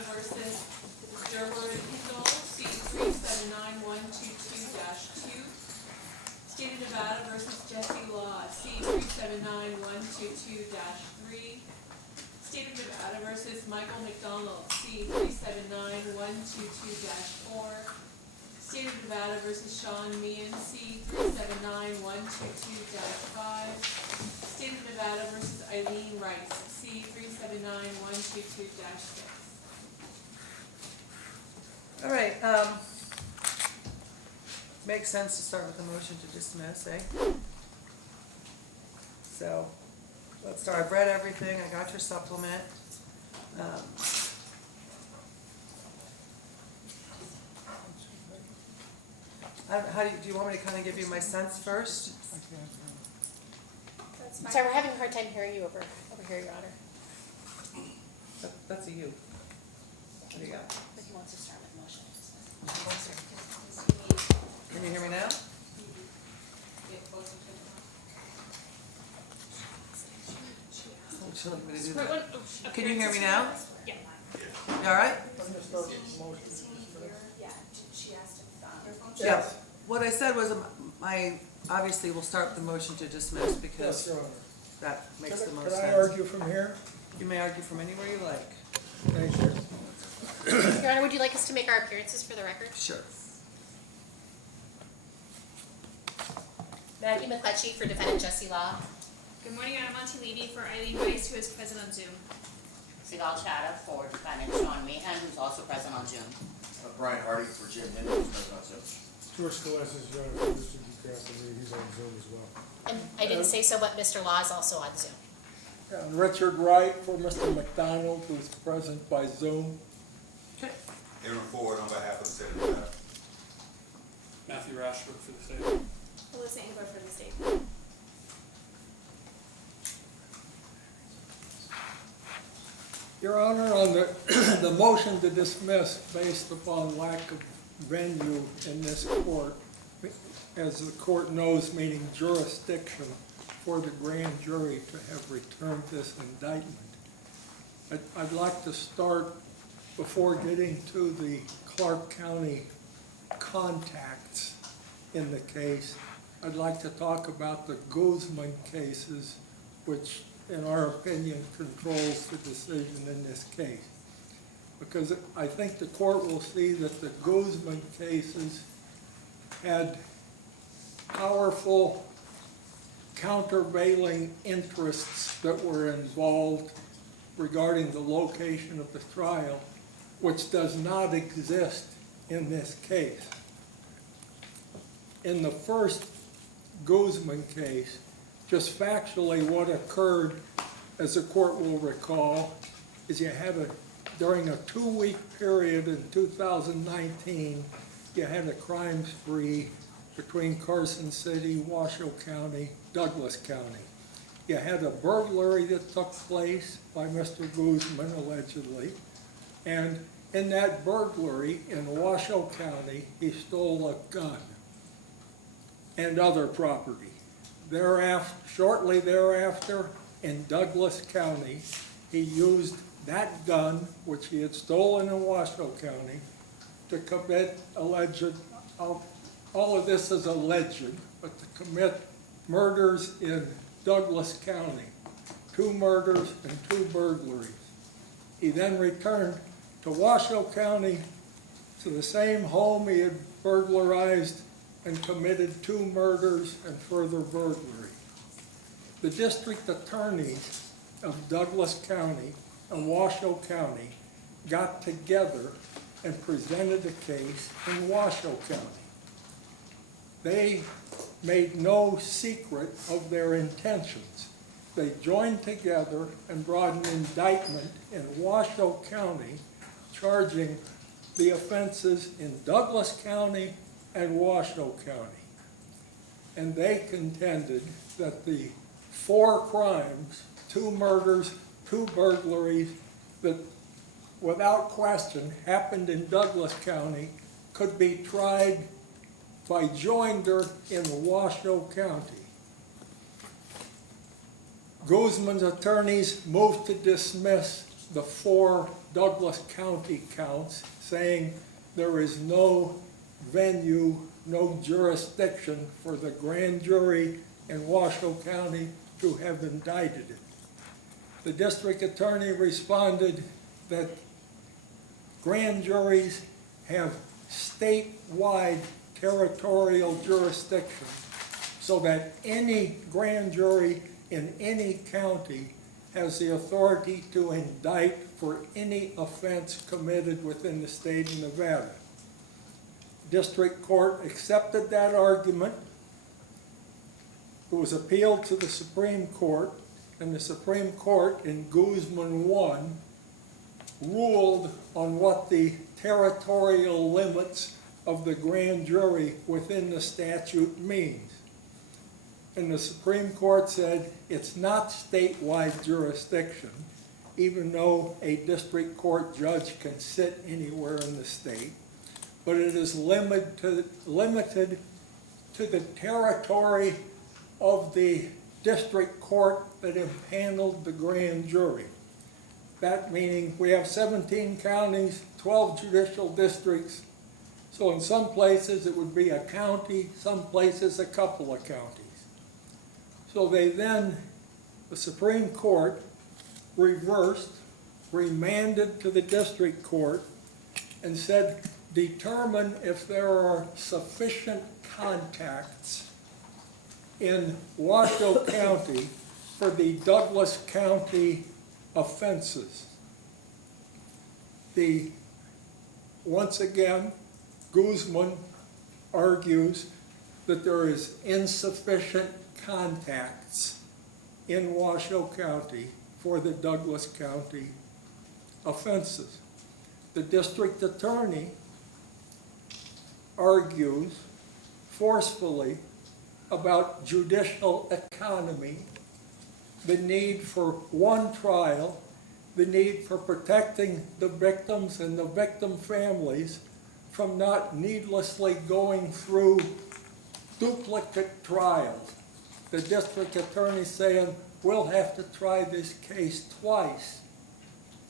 Nevada versus Kendall, C 379122-2. State of Nevada versus Jesse Law, C 379122-3. State of Nevada versus Michael McDonald, C 379122-4. State of Nevada versus Sean Meehan, C 379122-5. State of Nevada versus Eileen Rice, C 379122-6. All right, makes sense to start with a motion to dismiss, eh? So, let's start. I've read everything, I got your supplement. How do you want me to kind of give you my sense first? Sorry, we're having a hard time hearing you over here, Your Honor. That's a you. What do you got? If he wants to start with motion. Can you hear me now? Would you like me to do that? Can you hear me now? Yeah. You all right? Yeah. What I said was, obviously we'll start with the motion to dismiss because that makes the most sense. Can I argue from here? You may argue from anywhere you like. Thank you. Your Honor, would you like us to make our appearances for the record? Sure. Maggie McLetchie for defendant Jesse Law. Good morning, Your Honor. Monty Levy for Eileen Rice, who is present on Zoom. Sigal Chadha for defendant Sean Meehan, who's also present on Zoom. Brian Hardy for Jim Henry, who's present on Zoom. George Scalessis, Your Honor, for District Court, he's on Zoom as well. And I didn't say so, but Mr. Law is also on Zoom. And Richard Wright for Mr. McDonald, who is present by Zoom. Okay. Aaron Ford on behalf of the state of Nevada. Matthew Rashbrook for the state. Alyssa Engler for the state. Your Honor, on the motion to dismiss based upon lack of venue in this court, as the court knows, meaning jurisdiction for the grand jury to have returned this indictment. I'd like to start, before getting to the Clark County contacts in the case, I'd like to talk about the Guzman cases, which in our opinion controls the decision in this case. Because I think the court will see that the Guzman cases had powerful countervailing interests that were involved regarding the location of the trial, which does not exist in this case. In the first Guzman case, just factually what occurred, as the court will recall, is you had during a 2-week period in 2019, you had a crime spree between Carson City, Washoe County, Douglas County. You had a burglary that took place by Mr. Guzman, allegedly, and in that burglary in Washoe County, he stole a gun and other property. Shortly thereafter, in Douglas County, he used that gun, which he had stolen in Washoe County, to commit alleged, all of this is alleged, but to commit murders in Douglas County, 2 murders and 2 burglaries. He then returned to Washoe County to the same home he had burglarized and committed 2 murders and further burglary. The district attorneys of Douglas County and Washoe County got together and presented a case in Washoe County. They made no secret of their intentions. They joined together and brought an indictment in Washoe County charging the offenses in Douglas County and Washoe County. And they contended that the 4 crimes, 2 murders, 2 burglaries, that without question happened in Douglas County could be tried by joinder in Washoe County. Guzman's attorneys moved to dismiss the 4 Douglas County counts, saying there is no venue, no jurisdiction for the grand jury in Washoe County to have indicted it. The district attorney responded that grand juries have statewide territorial jurisdiction, so that any grand jury in any county has the authority to indict for any offense committed within the state of Nevada. District Court accepted that argument. It was appealed to the Supreme Court, and the Supreme Court in Guzman 1 ruled on what the territorial limits of the grand jury within the statute means. And the Supreme Court said it's not statewide jurisdiction, even though a district court judge can sit anywhere in the state, but it is limited to the territory of the district court that impaneled the grand jury. That meaning we have 17 counties, 12 judicial districts, so in some places it would be a county, some places a couple of counties. So the Supreme Court reversed, remanded to the district court, and said, determine if there are sufficient contacts in Washoe County for the Douglas County offenses. Once again, Guzman argues that there is insufficient contacts in Washoe County for the Douglas County offenses. The district attorney argues forcefully about judicial economy, the need for one trial, the need for protecting the victims and the victim families from not needlessly going through duplicate trials. The district attorney saying, we'll have to try this case twice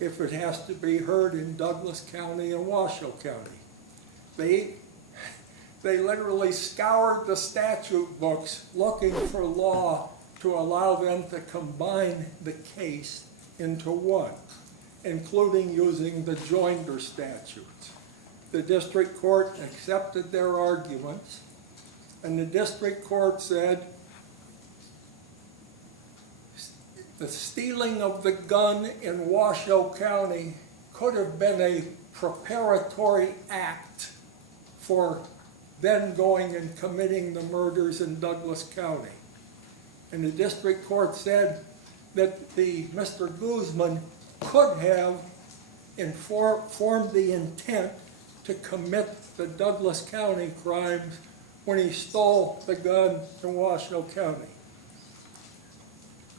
if it has to be heard in Douglas County and Washoe County. They literally scoured the statute books looking for law to allow them to combine the case into one, including using the joinder statutes. The district court accepted their arguments, and the district court said the stealing of the gun in Washoe County could have been a preparatory act for then going and committing the murders in Douglas County. And the district court said that Mr. Guzman could have formed the intent to commit the Douglas County crimes when he stole the gun in Washoe County.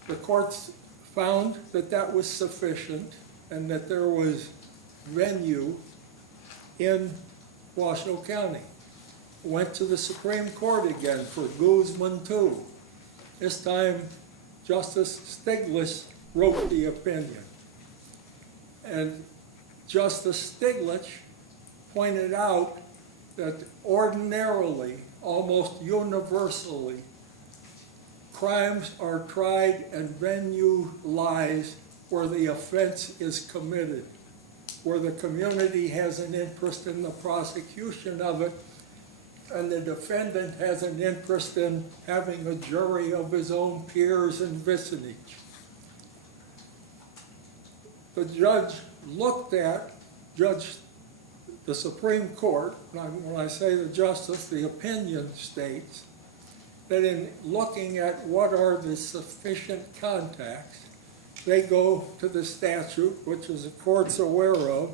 The courts found that that was sufficient and that there was venue in Washoe County. Went to the Supreme Court again for Guzman 2. This time, Justice Stiglitz wrote the opinion. And Justice Stiglitz pointed out that ordinarily, almost universally, crimes are tried and venue lies where the offense is committed, where the community has an interest in the prosecution of it, and the defendant has an interest in having a jury of his own peers and vicinage. The judge looked at, the Supreme Court, when I say the justice, the opinion states that in looking at what are the sufficient contacts, they go to the statute, which is the court's aware of.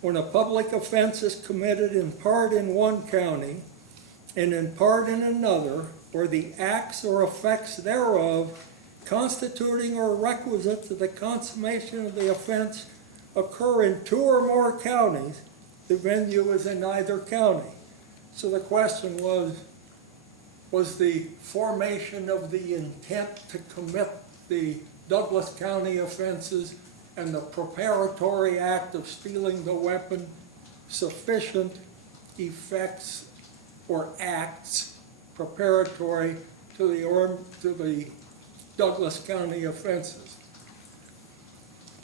When a public offense is committed in part in one county and in part in another, or the acts or effects thereof constituting or requisite to the consummation of the offense occur in 2 or more counties, the venue is in either county. So the question was the formation of the intent to commit the Douglas County offenses and the preparatory act of stealing the weapon sufficient effects or acts preparatory to the Douglas County offenses.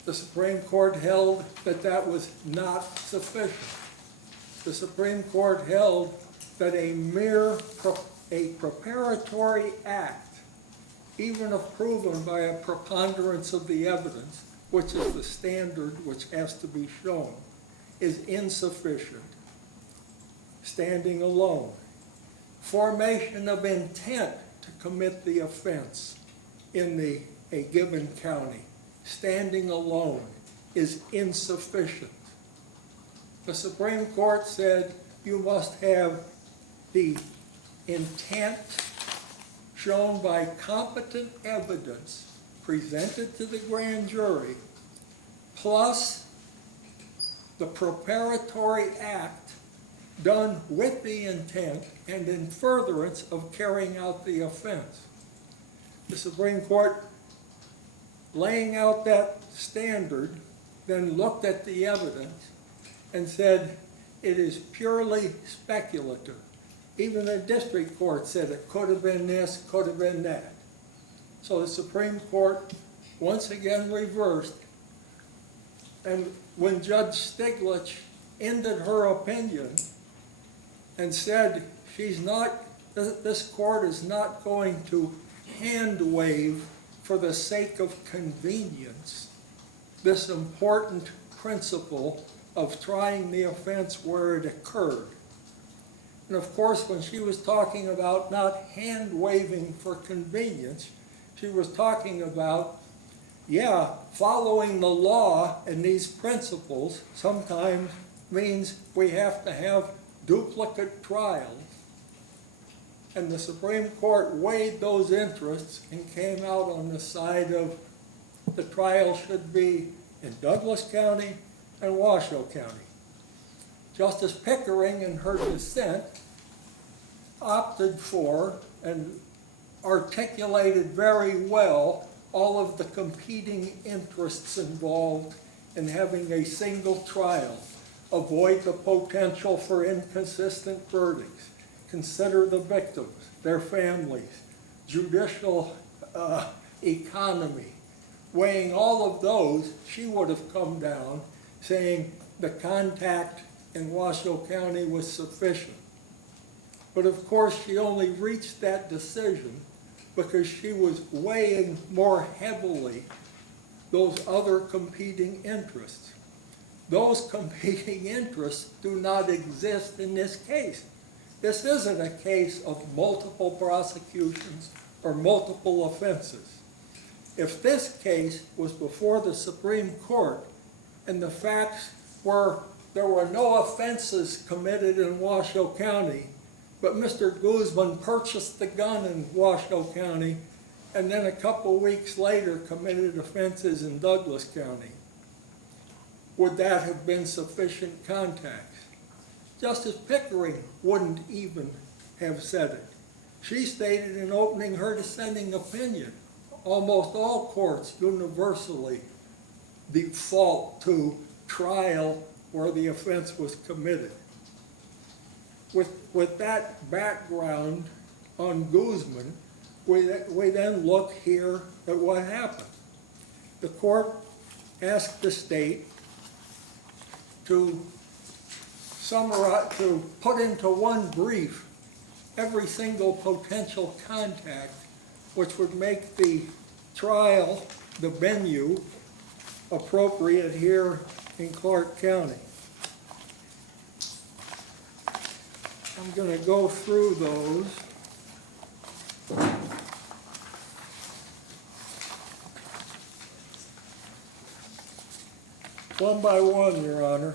The Supreme Court held that that was not sufficient. The Supreme Court held that a preparatory act, even if proven by a preponderance of the evidence, which is the standard which has to be shown, is insufficient, standing alone. Formation of intent to commit the offense in a given county, standing alone, is insufficient. The Supreme Court said you must have the intent shown by competent evidence presented to the grand jury, plus the preparatory act done with the intent and in furtherance of carrying out the offense. The Supreme Court, laying out that standard, then looked at the evidence and said it is purely speculative. Even the district court said it could have been this, could have been that. So the Supreme Court once again reversed, and when Judge Stiglitz ended her opinion and said this court is not going to hand wave for the sake of convenience this important principle of trying the offense where it occurred. And of course, when she was talking about not hand waving for convenience, she was talking about, yeah, following the law and these principles sometimes means we have to have duplicate trials. And the Supreme Court weighed those interests and came out on the side of the trial should be in Douglas County and Washoe County. Justice Pickering, in her dissent, opted for and articulated very well all of the competing interests involved in having a single trial. Avoid the potential for inconsistent verdicts. Consider the victims, their families, judicial economy. Weighing all of those, she would have come down saying the contact in Washoe County was sufficient. But of course, she only reached that decision because she was weighing more heavily those other competing interests. Those competing interests do not exist in this case. This isn't a case of multiple prosecutions or multiple offenses. If this case was before the Supreme Court and the facts were there were no offenses committed in Washoe County, but Mr. Guzman purchased the gun in Washoe County and then a couple weeks later committed offenses in Douglas County, would that have been sufficient contact? Justice Pickering wouldn't even have said it. She stated in opening her dissenting opinion, almost all courts universally default to trial where the offense was committed. With that background on Guzman, we then look here at what happened. The court asked the state to summarize, to put into one brief every single potential contact which would make the trial, the venue, appropriate here in Clark County. I'm going to go through those. One by one, Your Honor.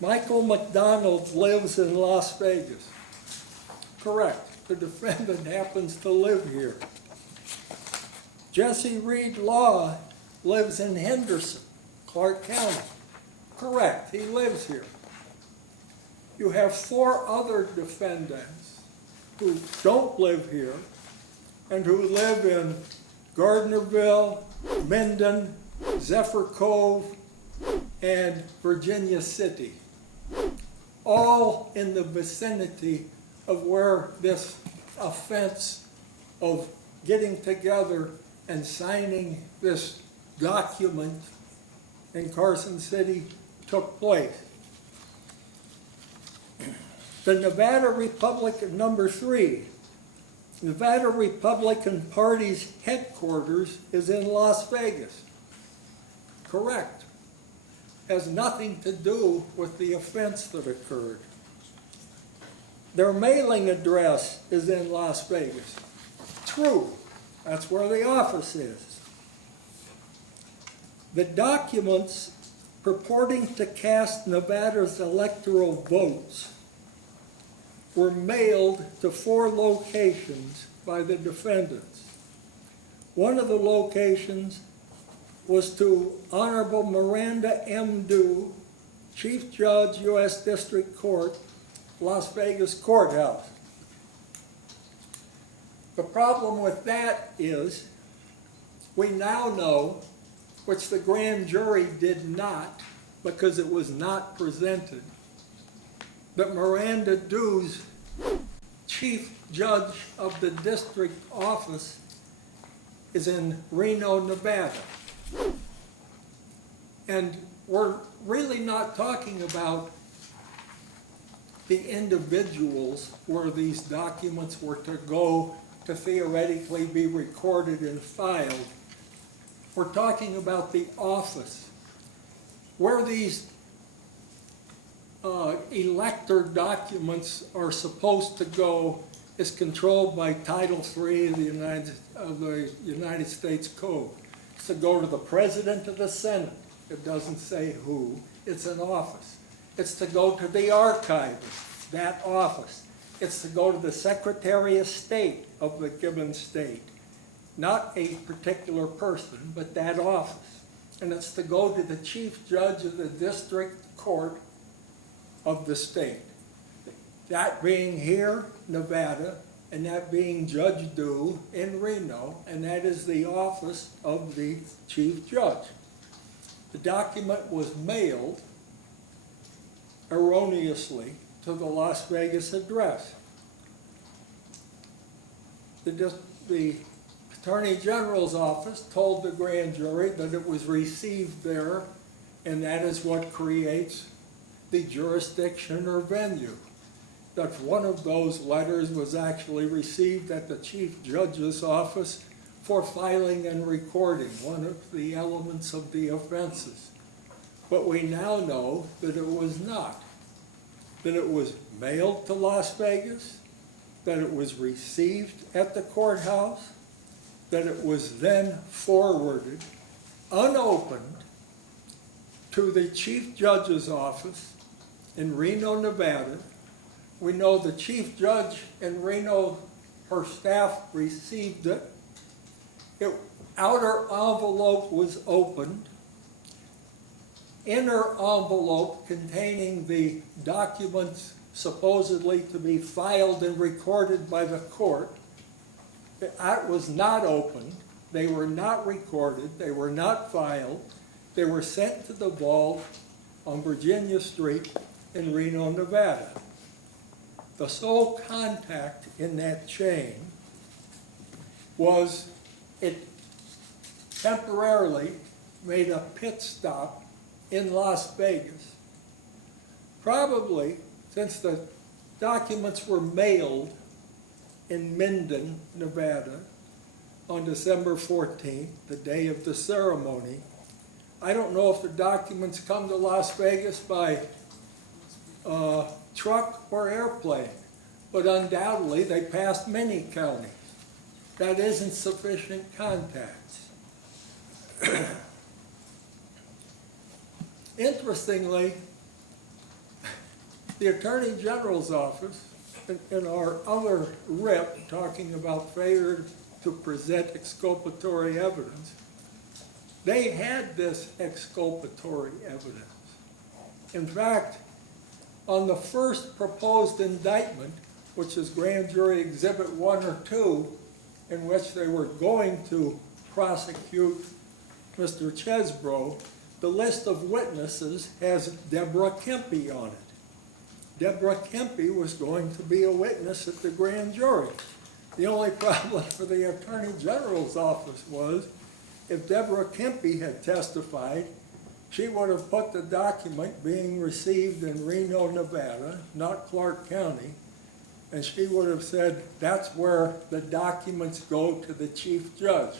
Michael McDonald lives in Las Vegas. Correct. The defendant happens to live here. Jesse Reed Law lives in Henderson, Clark County. Correct. He lives here. You have 4 other defendants who don't live here and who live in Gardnerville, Minden, Zephyr Cove, and Virginia City, all in the vicinity of where this offense of getting together and signing this document in Carson City took place. The Nevada Republican, number 3, Nevada Republican Party's headquarters is in Las Vegas. Correct. Has nothing to do with the offense that occurred. Their mailing address is in Las Vegas. True. That's where the office is. The documents purporting to cast Nevada's electoral votes were mailed to 4 locations by the defendants. One of the locations was to Honorable Miranda M. Dew, Chief Judge, U.S. District Court, Las Vegas Courthouse. The problem with that is we now know, which the grand jury did not because it was not presented, that Miranda Dew's chief judge of the district office is in Reno, Nevada. And we're really not talking about the individuals where these documents were to go to theoretically be recorded and filed. We're talking about the office. Where these elector documents are supposed to go is controlled by Title III of the United States Code. It's to go to the President of the Senate. It doesn't say who. It's an office. It's to go to the archivist, that office. It's to go to the Secretary of State of the given state. Not a particular person, but that office. And it's to go to the chief judge of the district court of the state. That being here, Nevada, and that being Judge Dew in Reno, and that is the office of the chief judge. The document was mailed erroneously to the Las Vegas address. The Attorney General's office told the grand jury that it was received there, and that is what creates the jurisdiction or venue. That one of those letters was actually received at the chief judge's office for filing and recording, one of the elements of the offenses. But we now know that it was not. That it was mailed to Las Vegas, that it was received at the courthouse, that it was then forwarded, unopened, to the chief judge's office in Reno, Nevada. We know the chief judge in Reno, her staff received it. Outer envelope was opened. Inner envelope containing the documents supposedly to be filed and recorded by the court, that was not opened. They were not recorded. They were not filed. They were sent to the vault on Virginia Street in Reno, Nevada. The sole contact in that chain was it temporarily made a pit stop in Las Vegas. Probably, since the documents were mailed in Minden, Nevada, on December 14th, the day of the ceremony. I don't know if the documents come to Las Vegas by truck or airplane, but undoubtedly they passed many counties. That isn't sufficient contact. Interestingly, the Attorney General's office, in our other rip talking about failure to present exculpatory evidence, they had this exculpatory evidence. In fact, on the first proposed indictment, which is Grand Jury Exhibit 1 or 2, in which they were going to prosecute Mr. Chesbro, the list of witnesses has Deborah Kempe on it. Deborah Kempe was going to be a witness at the grand jury. The only problem for the Attorney General's office was if Deborah Kempe had testified, she would have put the document being received in Reno, Nevada, not Clark County, and she would have said that's where the documents go to the chief judge.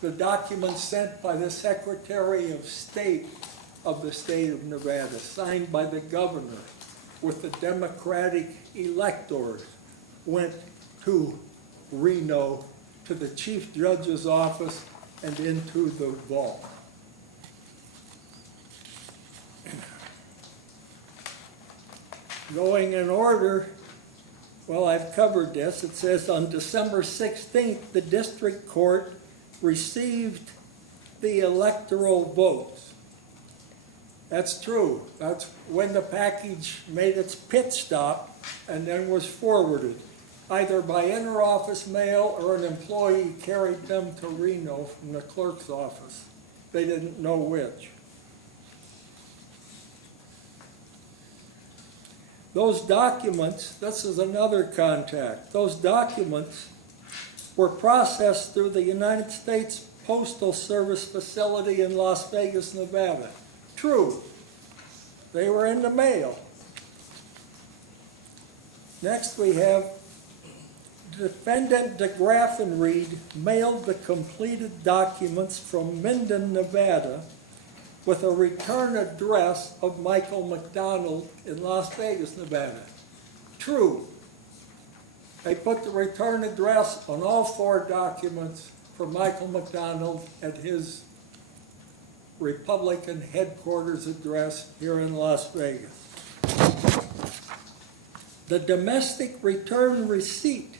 The documents sent by the Secretary of State of the state of Nevada, signed by the governor with the Democratic electors, went to Reno, to the chief judge's office, and into the vault. Going in order, well, I've covered this. It says on December 16th, the district court received the electoral votes. That's true. That's when the package made its pit stop and then was forwarded, either by inter-office mail or an employee carried them to Reno from the clerk's office. They didn't know which. Those documents, this is another contact, those documents were processed through the United States Postal Service facility in Las Vegas, Nevada. True, they were in the mail. Next we have Defendant DeGraff and Reed mailed the completed documents from Minden, Nevada, with a return address of Michael McDonald in Las Vegas, Nevada. True. They put the return address on all 4 documents for Michael McDonald at his Republican headquarters address here in Las Vegas. The domestic return receipt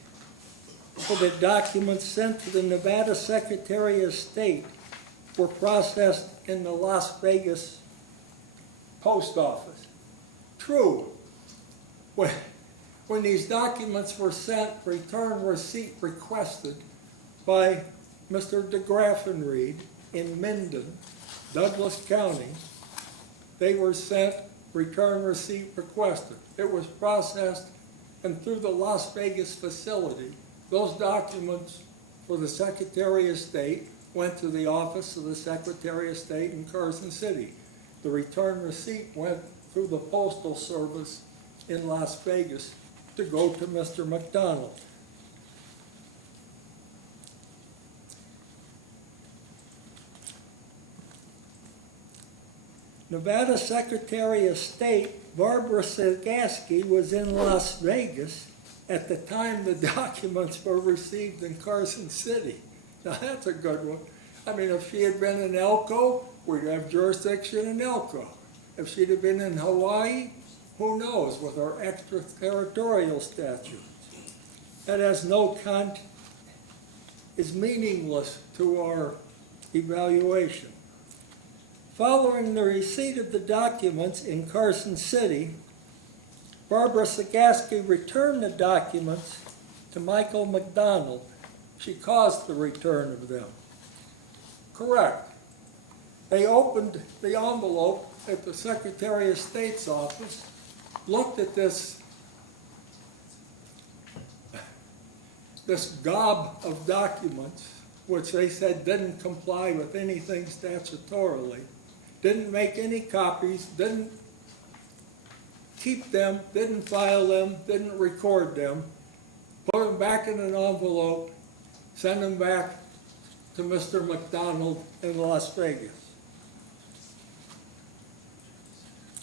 for the documents sent to the Nevada Secretary of State were processed in the Las Vegas post office. True. When these documents were sent, return receipt requested by Mr. DeGraff and Reed in Minden, Douglas County, they were sent, return receipt requested. It was processed, and through the Las Vegas facility, those documents for the Secretary of State went to the office of the Secretary of State in Carson City. The return receipt went through the Postal Service in Las Vegas to go to Mr. McDonald. Nevada Secretary of State Barbara Sagaski was in Las Vegas at the time the documents were received in Carson City. Now that's a good one. I mean, if she had been in Elko, we'd have jurisdiction in Elko. If she'd have been in Hawaii, who knows, with our extraterritorial statute. That has no is meaningless to our evaluation. Following the receipt of the documents in Carson City, Barbara Sagaski returned the documents to Michael McDonald. She caused the return of them. Correct. They opened the envelope at the Secretary of State's office, looked at this gob of documents, which they said didn't comply with anything statutorily, didn't make any copies, didn't keep them, didn't file them, didn't record them, put them back in an envelope, send them back to Mr. McDonald in Las Vegas.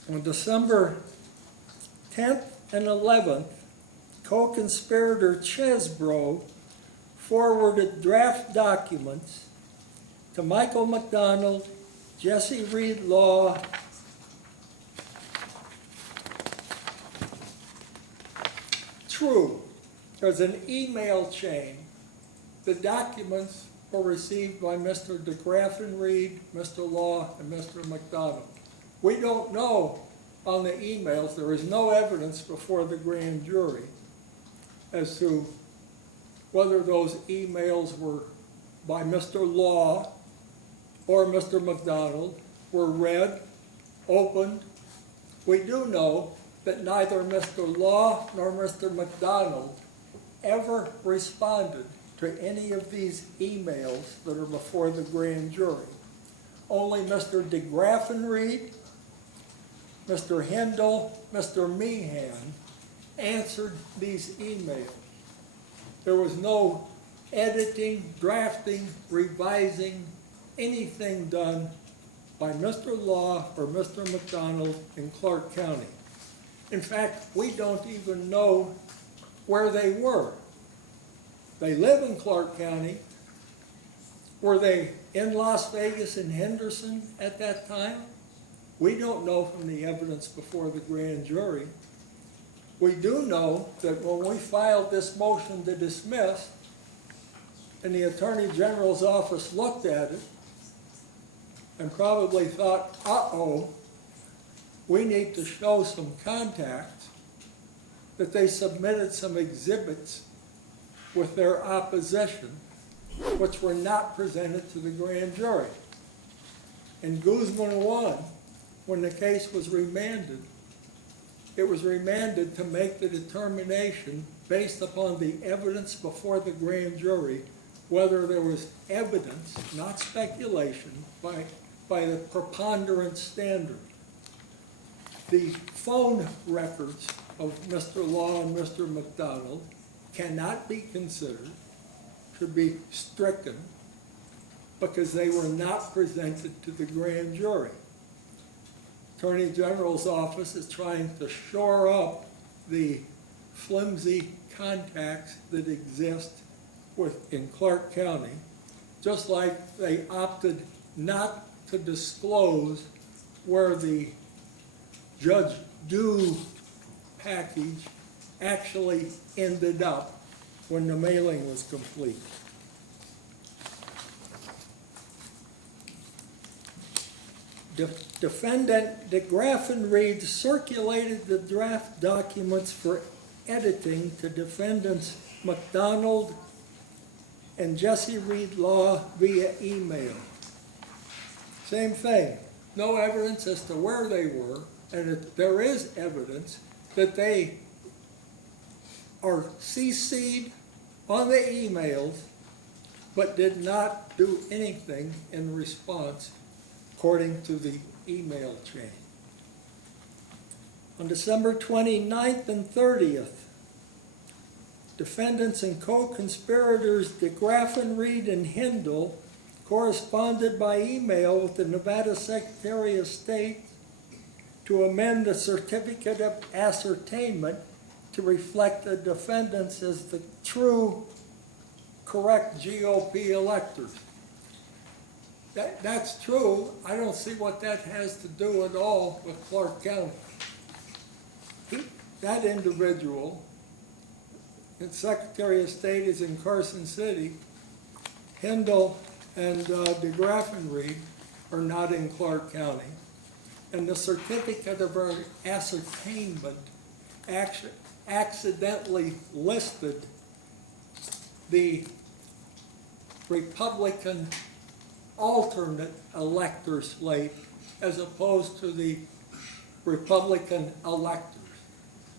On December 10th and 11th, co-conspirator Chesbro forwarded draft documents to Michael McDonald, Jesse Reed Law, true, there's an email chain. The documents were received by Mr. DeGraff and Reed, Mr. Law, and Mr. McDonald. We don't know on the emails, there is no evidence before the grand jury as to whether those emails were by Mr. Law or Mr. McDonald were read, opened. We do know that neither Mr. Law nor Mr. McDonald ever responded to any of these emails that are before the grand jury. Only Mr. DeGraffenreid, Mr. Hindle, Mr. Meehan answered these emails. There was no editing, drafting, revising, anything done by Mr. Law or Mr. McDonald in Clark County. In fact, we don't even know where they were. They live in Clark County. Were they in Las Vegas and Henderson at that time? We don't know from the evidence before the grand jury. We do know that when we filed this motion to dismiss, and the Attorney General's office looked at it and probably thought, uh-oh, we need to show some contacts, that they submitted some exhibits with their opposition, which were not presented to the grand jury. In Guzman 1, when the case was remanded, it was remanded to make the determination based upon the evidence before the grand jury, whether there was evidence, not speculation, by the preponderance standard. The phone records of Mr. Law and Mr. McDonald cannot be considered, should be stricken, because they were not presented to the grand jury. Attorney General's office is trying to shore up the flimsy contacts that exist in Clark County, just like they opted not to disclose where the Judge Due package actually ended up when the mailing was complete. Defendant DeGraffenreid circulated the draft documents for editing to defendants McDonald and Jesse Reed Law via email. Same thing, no evidence as to where they were, and there is evidence that they are CC'd on the emails, but did not do anything in response according to the email chain. On December 29th and 30th, defendants and co-conspirators DeGraffenreid and Hindle corresponded by email with the Nevada Secretary of State to amend the certificate of ascertainment to reflect the defendants as the true, correct GOP electors. That's true. I don't see what that has to do at all with Clark County. That individual, the Secretary of State, is in Carson City. Hindle and DeGraffenreid are not in Clark County. And the certificate of ascertainment accidentally listed the Republican alternate elector slate as opposed to the Republican electors.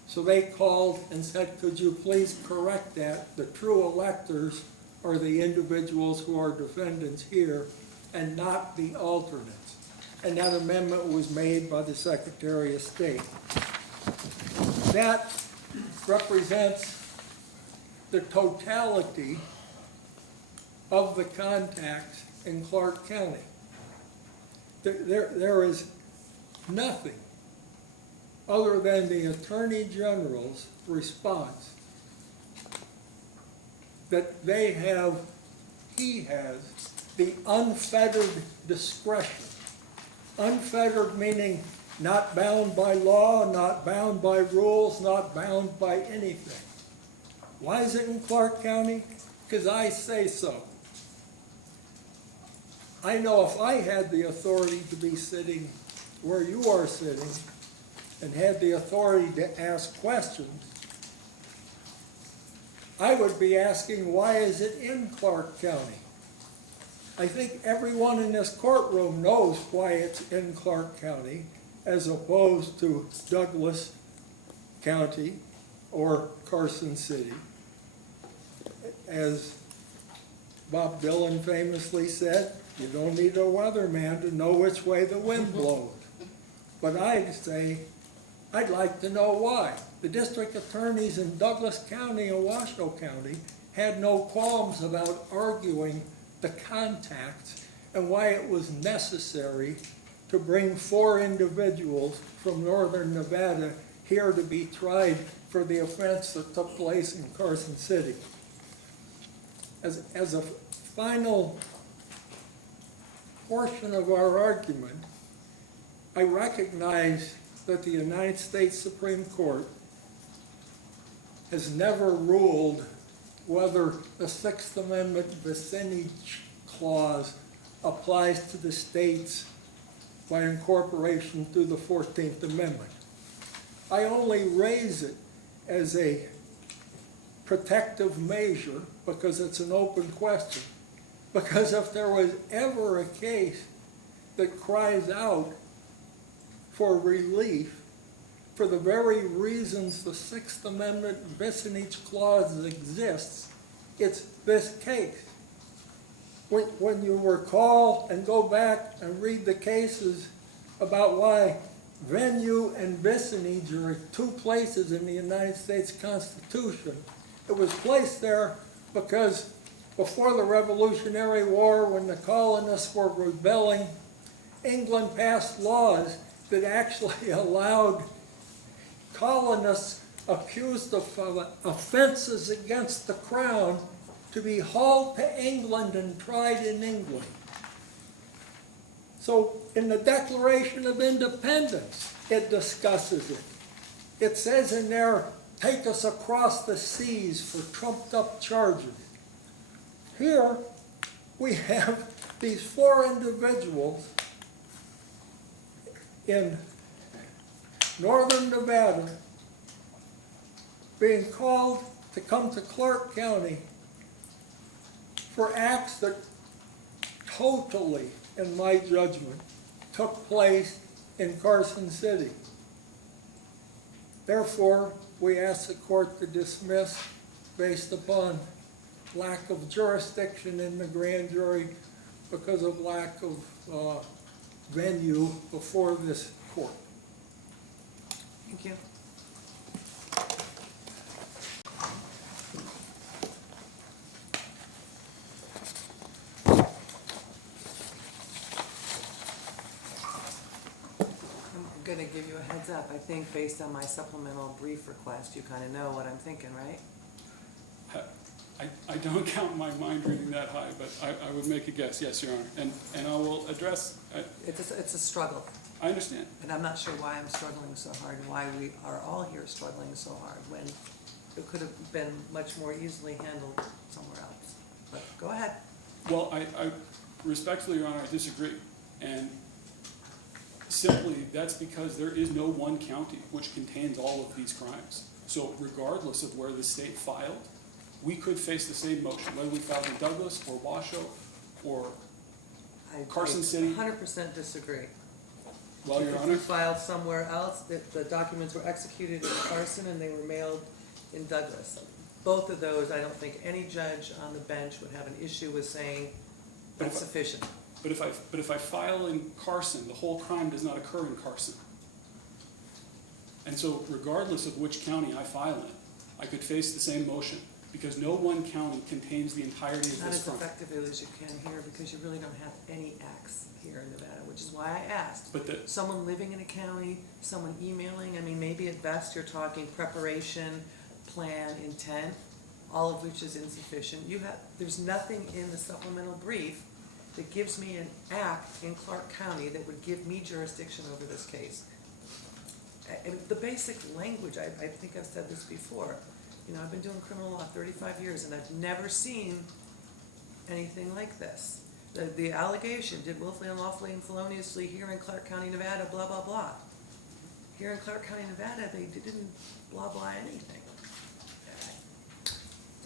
So they called and said, could you please correct that? The true electors are the individuals who are defendants here and not the alternates. And that amendment was made by the Secretary of State. That represents the totality of the contacts in Clark County. There is nothing other than the Attorney General's response that he has the unfettered discretion. Unfettered meaning not bound by law, not bound by rules, not bound by anything. Why is it in Clark County? Because I say so. I know if I had the authority to be sitting where you are sitting and had the authority to ask questions, I would be asking, why is it in Clark County? I think everyone in this courtroom knows why it's in Clark County as opposed to Douglas County or Carson City. As Bob Dylan famously said, you don't need a weatherman to know which way the wind blows. But I'd say, I'd like to know why. The district attorneys in Douglas County and Washoe County had no qualms about arguing the contacts and why it was necessary to bring 4 individuals from northern Nevada here to be tried for the offense that took place in Carson City. As a final portion of our argument, I recognize that the United States Supreme Court has never ruled whether the Sixth Amendment vicinage clause applies to the states by incorporation through the 14th Amendment. I only raise it as a protective measure because it's an open question. Because if there was ever a case that cries out for relief for the very reasons the Sixth Amendment vicinage clause exists, it's this case. When you recall and go back and read the cases about why venue and vicinage are 2 places in the United States Constitution, it was placed there because before the Revolutionary War, when the colonists were rebelling, England passed laws that actually allowed colonists accused of offenses against the crown to be hauled to England and tried in England. So in the Declaration of Independence, it discusses it. It says in there, take us across the seas for trumped up charges. Here, we have these 4 individuals in northern Nevada being called to come to Clark County for acts that totally, in my judgment, took place in Carson City. Therefore, we ask the court to dismiss based upon lack of jurisdiction in the grand jury because of lack of venue before this court. Thank you. I'm gonna give you a heads up. I think based on my supplemental brief request, you kind of know what I'm thinking, right? I don't count my mind reading that high, but I would make a guess, yes, Your Honor. And I will address, It's a struggle, I understand. and I'm not sure why I'm struggling so hard and why we are all here struggling so hard when it could have been much more easily handled somewhere else. But go ahead. Well, I respectfully, Your Honor, I disagree. And simply, that's because there is no one county which contains all of these crimes. So regardless of where the state filed, we could face the same motion, whether we filed in Douglas or Washoe or Carson City. I 100% disagree. Well, Your If Honor, we filed somewhere else, the documents were executed in Carson and they were mailed in Douglas. Both of those, I don't think any judge on the bench would have an issue with saying But that's if I- sufficient. but if I file in Carson, the whole crime does not occur in Carson. And so regardless of which county I file in, I could face the same motion, because no one county contains the entirety of Not this as crime. effectively as you can here because you really don't have any acts here in Nevada, which is why I asked. But the, Someone living in a county, someone emailing, I mean, maybe at best you're talking preparation, plan, intent, all of which is insufficient. There's nothing in the supplemental brief that gives me an act in Clark County that would give me jurisdiction over this case. And the basic language, I think I've said this before, you know, I've been doing criminal law 35 years and I've never seen anything like this. The allegation, did willfully, unlawfully, and feloniously here in Clark County, Nevada, blah, blah, blah. Here in Clark County, Nevada, they didn't blah, blah anything.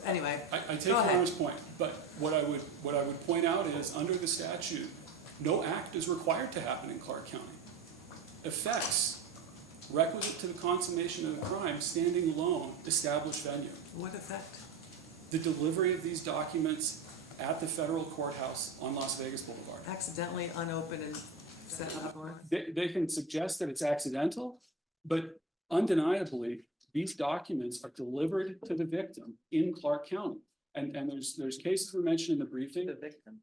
anyway, I take Go your ahead. Honor's point, but what I would point out is, under the statute, no act is required to happen in Clark County. Effects requisite to the consummation of the crime, standing alone, establish venue. what effect? The delivery of these documents at the federal courthouse on Las Vegas Boulevard. Accidentally unopened and sent up north? They can suggest that it's accidental, but undeniably, these documents are delivered to the victim in Clark County. And there's cases we mentioned in the briefing, The victim?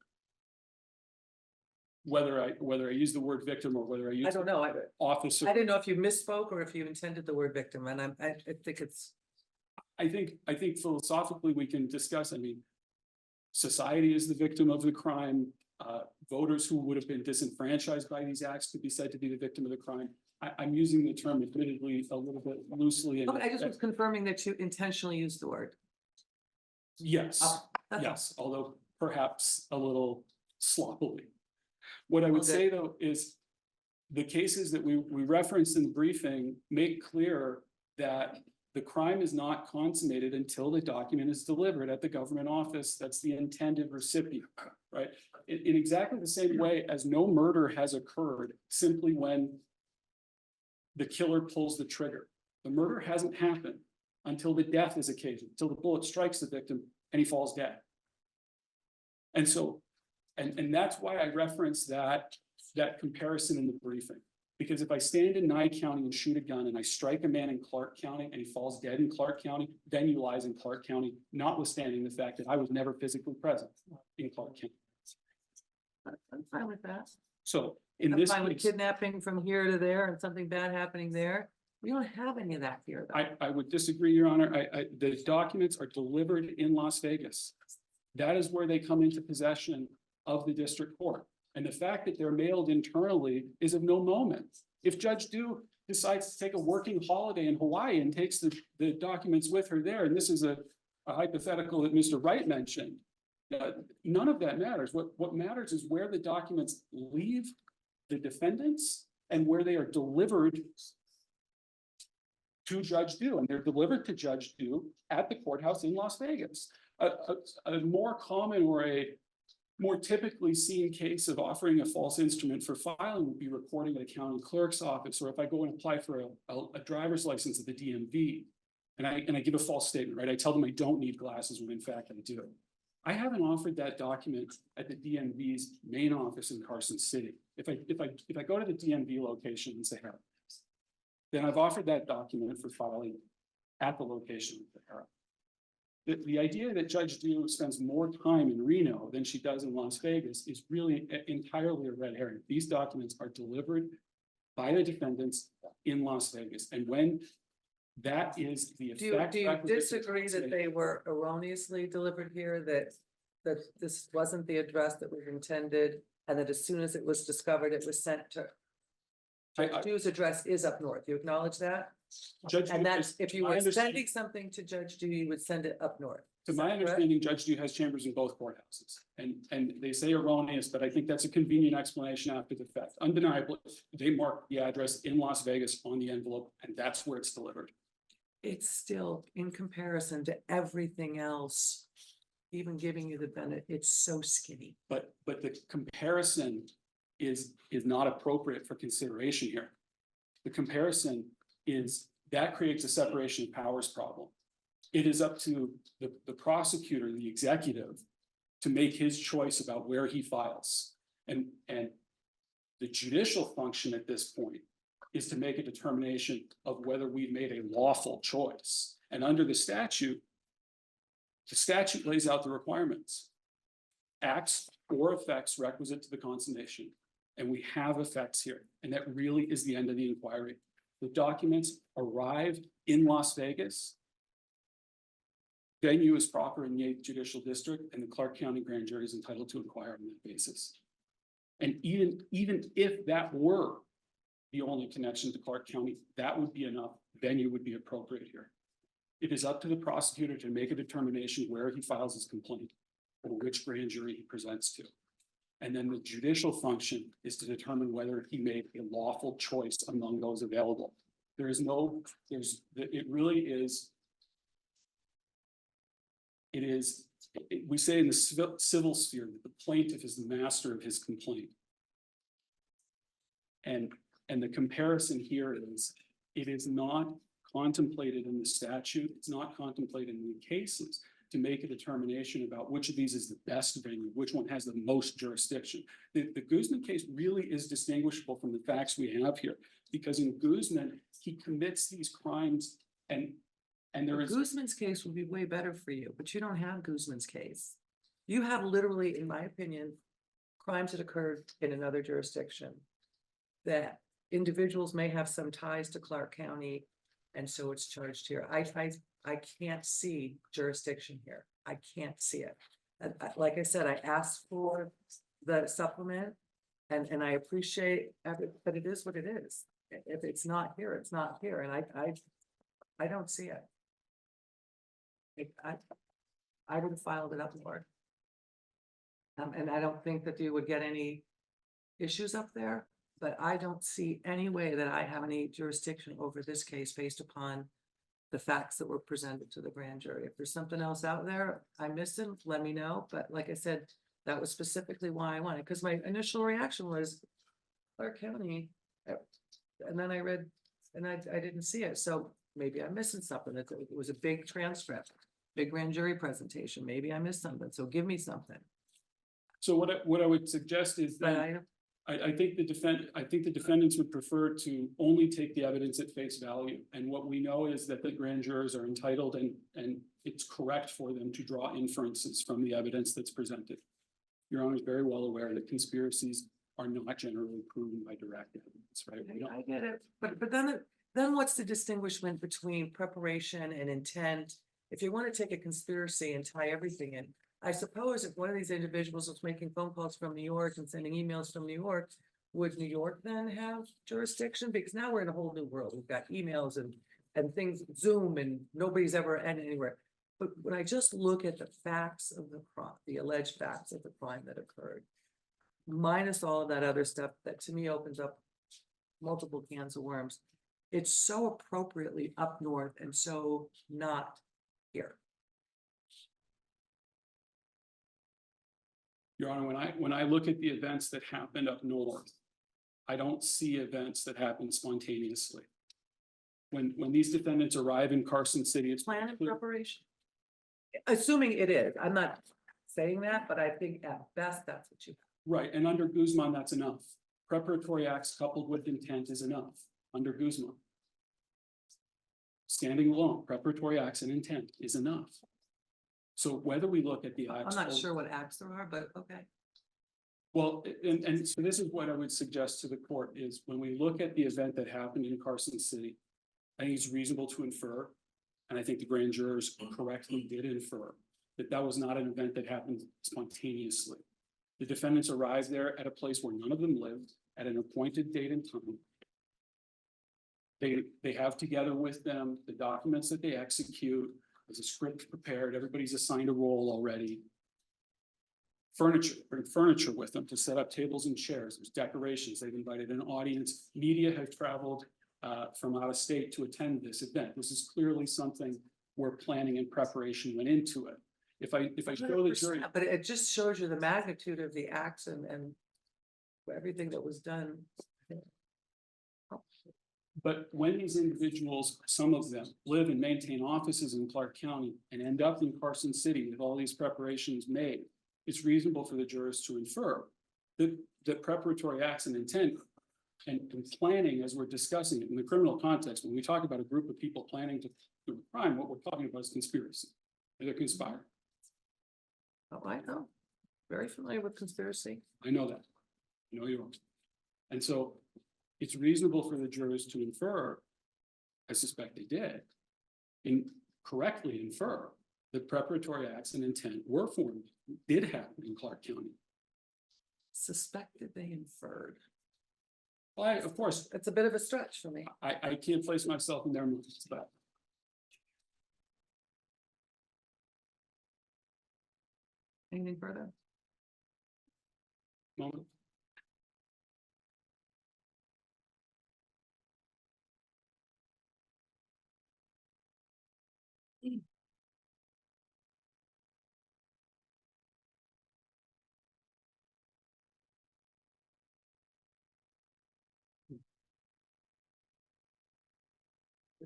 whether I use the word victim or whether I use I don't know, officer. I didn't know if you misspoke or if you intended the word victim, and I think it's, I think philosophically we can discuss, I mean, society is the victim of the crime. Voters who would have been disenfranchised by these acts could be said to be the victim of the crime. I'm using the term admittedly a little bit loosely. okay, I just was confirming that you intentionally used the word. Yes, That's all. yes, although perhaps a little sloppily. What I would Okay. say though is the cases that we referenced in the briefing make clear that the crime is not consummated until the document is delivered at the government office that's the intended recipient, right? In exactly the same way as no murder has occurred simply when the killer pulls the trigger. The murder hasn't happened until the death is occasioned, until the bullet strikes the victim and he falls dead. And so, and that's why I referenced that comparison in the briefing. Because if I stand in Nye County and shoot a gun and I strike a man in Clark County and he falls dead in Clark County, venue lies in Clark County, notwithstanding the fact that I was never physically present in Clark County. I'm fine with that. So in I'm this fine with case, kidnapping from here to there and something bad happening there. We don't have any of that here, though. I would disagree, Your Honor. The documents are delivered in Las Vegas. That is where they come into possession of the district court. And the fact that they're mailed internally is of no moment. If Judge Due decides to take a working holiday in Hawaii and takes the documents with her there, and this is a hypothetical that Mr. Wright mentioned, none of that matters. What matters is where the documents leave the defendants and where they are delivered to Judge Due, and they're delivered to Judge Due at the courthouse in Las Vegas. A more common or a more typically seen case of offering a false instrument for filing would be reporting at a county clerk's office, or if I go and apply for a driver's license at the DMV, and I give a false statement, right? I tell them I don't need glasses when in fact I do. I haven't offered that document at the DMV's main office in Carson City. If I go to the DMV location and say, hey, then I've offered that document for filing at the location of the error. The idea that Judge Due spends more time in Reno than she does in Las Vegas is really entirely a red herring. These documents are delivered by the defendants in Las Vegas. And when that is the effect. Do you disagree that they were erroneously delivered here, that this wasn't the address that was intended, and that as soon as it was discovered, it was sent to Judge Due's address is up north? You acknowledge that? Judge And Due that's, is- if you my were understanding- sending something to Judge Due, you would send it up north. To Is my that correct? understanding, Judge Due has chambers in both courthouses, and they say erroneous, but I think that's a convenient explanation after the fact. Undeniably, they mark the address in Las Vegas on the envelope, and that's where it's delivered. It's still, in comparison to everything else, even giving you the benefit, it's so skinny. But the comparison is not appropriate for consideration here. The comparison is that creates a separation of powers problem. It is up to the prosecutor, the executive, to make his choice about where he files. And the judicial function at this point is to make a determination of whether we've made a lawful choice. And under the statute lays out the requirements. Acts or effects requisite to the consummation. And we have effects here. And that really is the end of the inquiry. The documents arrived in Las Vegas. Venue is proper in the 8th Judicial District, and the Clark County Grand Jury is entitled to inquire on that basis. And even if that were the only connection to Clark County, that would be enough. Venue would be appropriate here. It is up to the prosecutor to make a determination where he files his complaint or which grand jury he presents to. And then the judicial function is to determine whether he made a lawful choice among those available. It really is It is, we say in the civil sphere that the plaintiff is the master of his complaint. And the comparison here is, it is not contemplated in the statute, it's not contemplated in the cases to make a determination about which of these is the best venue, which one has the most jurisdiction. The Guzman case really is distinguishable from the facts we have here, because in Guzman, he commits these crimes and there is. Guzman's case would be way better for you, but you don't have Guzman's case. You have literally, in my opinion, crimes that occurred in another jurisdiction that individuals may have some ties to Clark County, and so it's charged here. I can't see jurisdiction here. I can't see it. Like I said, I asked for the supplement, and I appreciate it, but it is what it is. If it's not here, it's not here, and I don't see it. I would have filed it up more. And I don't think that you would get any issues up there, but I don't see any way that I have any jurisdiction over this case based upon the facts that were presented to the grand jury. If there's something else out there I'm missing, let me know. But like I said, that was specifically why I wanted, because my initial reaction was Clark County. And then I read, and I didn't see it. So maybe I'm missing something. It was a big transcript, big grand jury presentation. Maybe I missed something. So give me something. So what I would suggest is But that I think the defendants would prefer to only take the evidence at face value. And what we know is that the grand jurors are entitled and it's correct for them to draw inferences from the evidence that's presented. Your Honor is very well aware that conspiracies are not generally proven by direct evidence, right? I get it, but then what's the distinguishment between preparation and intent? If you want to take a conspiracy and tie everything in, I suppose if one of these individuals was making phone calls from New York and sending emails from New York, would New York then have jurisdiction? Because now we're in a whole new world. We've got emails and things, Zoom, and nobody's ever anywhere. But when I just look at the facts of the crime, the alleged facts of the crime that occurred, minus all of that other stuff that to me opens up multiple cans of worms, it's so appropriately up north and so not here. Your Honor, when I look at the events that happened up north, I don't see events that happen spontaneously. When these defendants arrive in Carson City, it's Plan and preparation. Assuming it is, I'm not saying that, but I think at best that's what you have. right. And under Guzman, that's enough. Preparatory acts coupled with intent is enough under Guzman. Standing alone, preparatory acts and intent is enough. So whether we look at the acts. I'm not sure what acts there are, but okay. Well, and so this is what I would suggest to the court is when we look at the event that happened in Carson City, I think it's reasonable to infer, and I think the grand jurors correctly did infer that that was not an event that happened spontaneously. The defendants arrived there at a place where none of them lived at an appointed date and time. They have together with them the documents that they execute. There's a script prepared. Everybody's assigned a role already. Bring furniture with them to set up tables and chairs. There's decorations. They've invited an audience. Media have traveled from out of state to attend this event. This is clearly something where planning and preparation went into it. If I show the jury, But it just shows you the magnitude of the acts and everything that was done. but when these individuals, some of them, live and maintain offices in Clark County and end up in Carson City with all these preparations made, it's reasonable for the jurors to infer that preparatory acts and intent and planning, as we're discussing it in the criminal context, when we talk about a group of people planning to do a crime, what we're talking about is conspiracy. They're conspiring. Oh, I know. Very familiar with conspiracy. I know that. I know you are. And so it's reasonable for the jurors to infer, I suspect they did, and correctly infer that preparatory acts and intent were formed, did happen in Clark County. Suspected they inferred. Why, of course, It's a bit of a stretch for me. I can't place myself in their minds, but Anything further? moment.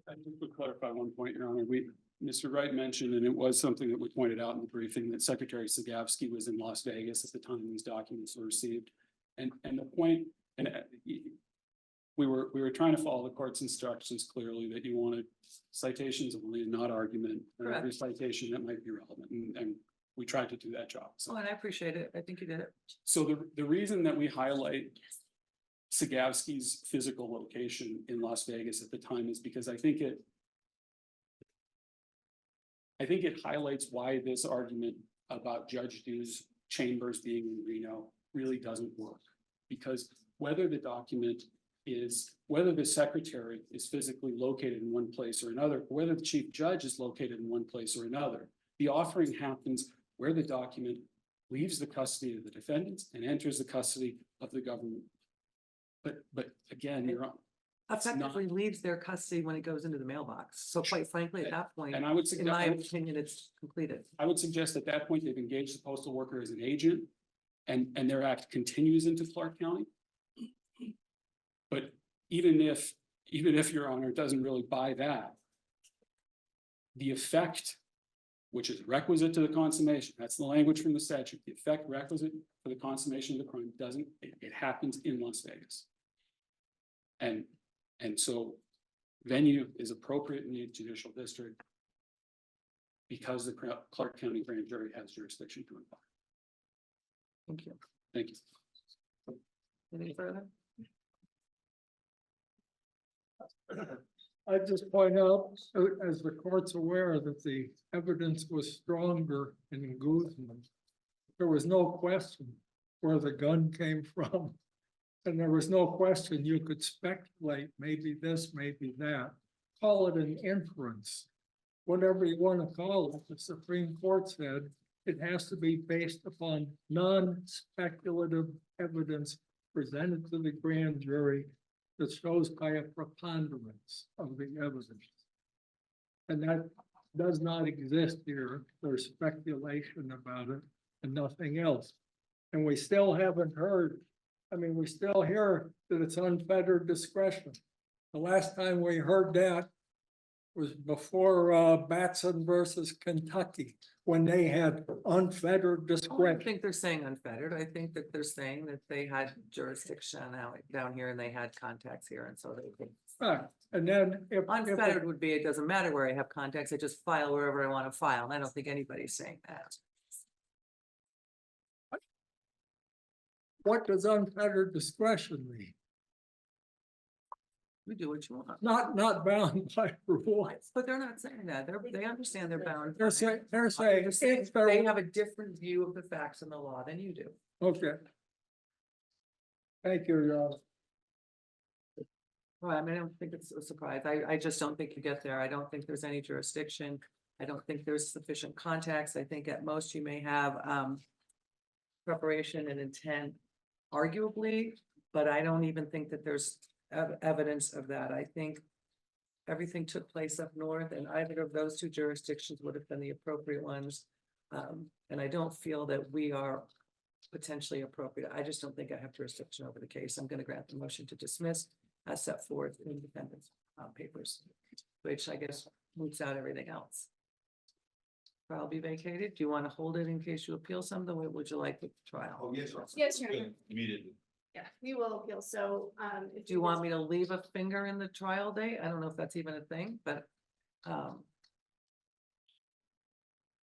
I just would clarify one point, Your Honor. Mr. Wright mentioned, and it was something that we pointed out in the briefing, that Secretary Sagavsky was in Las Vegas at the time these documents were received. And the point, and we were trying to follow the court's instructions clearly that you wanted citations only and not argument. Or every citation that might be relevant, and we tried to do that job. So, Oh, and I appreciate it. I think you did it. so the reason that we highlight Sagavsky's physical location in Las Vegas at the time is because I think it highlights why this argument about Judge Dew's chambers being in Reno really doesn't work. Because whether the secretary is physically located in one place or another, or whether the chief judge is located in one place or another, the offering happens where the document leaves the custody of the defendants and enters the custody of the government. But again, you're on. Effectively leaves their custody when it goes into the mailbox. So quite frankly, at that point, And I would in my suggest, opinion, it's completed. I would suggest at that point, they've engaged the postal worker as an agent and their act continues into Clark County. But even if Your Honor doesn't really buy that, the effect, which is requisite to the consummation, that's the language from the statute, the effect requisite for the consummation of the crime it happens in Las Vegas. And so venue is appropriate in the judicial district because the Clark County grand jury has jurisdiction to inquire. Thank you. Thank you. Anything further? I just point out, as the court's aware, that the evidence was stronger in Guzman. There was no question where the gun came from. And there was no question you could speculate, maybe this, maybe that. Call it an inference. Whatever you want to call it, the Supreme Court said it has to be based upon non-speculative evidence presented to the grand jury that shows by a preponderance of the evidence. And that does not exist here. There's speculation about it and nothing else. And we still haven't heard, we still hear that it's unfettered discretion. The last time we heard that was before Batson versus Kentucky, when they had unfettered I don't discretion. think they're saying unfettered. I think that they're saying that they had jurisdiction out down here and they had contacts here, and so they think Right. And then if unfettered would be, it doesn't matter where I have contacts, I just file wherever I want to file. And I don't think anybody's saying that. what does unfettered discretion mean? You do what you want. Not bound by rule. But they're not saying that. They understand they're bound. They're saying They're saying if there, they have a different view of the facts in the law than you do. okay. Thank you, Your Honor. Well, I don't think it's a surprise. I just don't think you get there. I don't think there's any jurisdiction. I don't think there's sufficient contacts. I think at most you may have preparation and intent arguably, but I don't even think that there's evidence of that. I think everything took place up north and either of those two jurisdictions would have been the appropriate ones. And I don't feel that we are potentially appropriate. I just don't think I have jurisdiction over the case. I'm going to grant the motion to dismiss as set forth in defendant's papers, which I guess moves out everything else. Trial be vacated. Do you want to hold it in case you appeal something? What would you like with the trial? Oh, yes, sir. Yes, Your Honor. Immediately. Yeah, we will appeal, so, if Do you want me to leave a finger in the trial date? I don't know if that's even a thing, but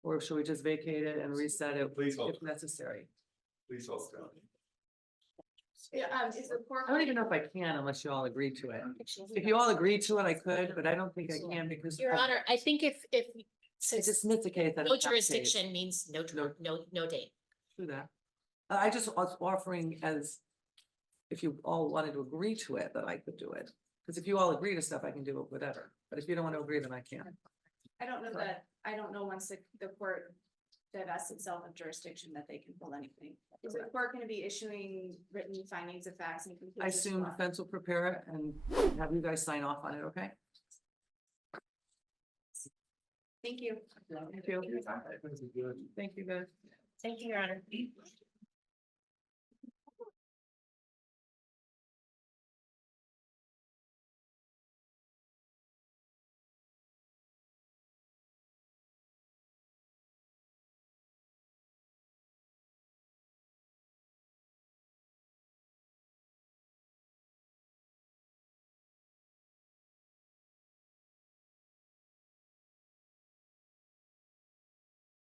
or should we just vacate it and reset it Please hold. if necessary? Please hold. Yeah, is the court? I don't even know if I can unless you all agree to it. If you all agree to it, I could, but I don't think I can because Your Honor, I think if It's since just the case that no it's not paid. jurisdiction means no date. True that. I just was offering as if you all wanted to agree to it, that I could do it. Because if you all agree to stuff, I can do it whatever. But if you don't want to agree, then I can't. I don't know once the court divests itself of jurisdiction that they can pull anything. Is the court gonna be issuing written findings of facts and I conclusions? assume defense will prepare it and have you guys sign off on it, okay? Thank you. Thank you. Thank you, guys. Thank you, Your Honor.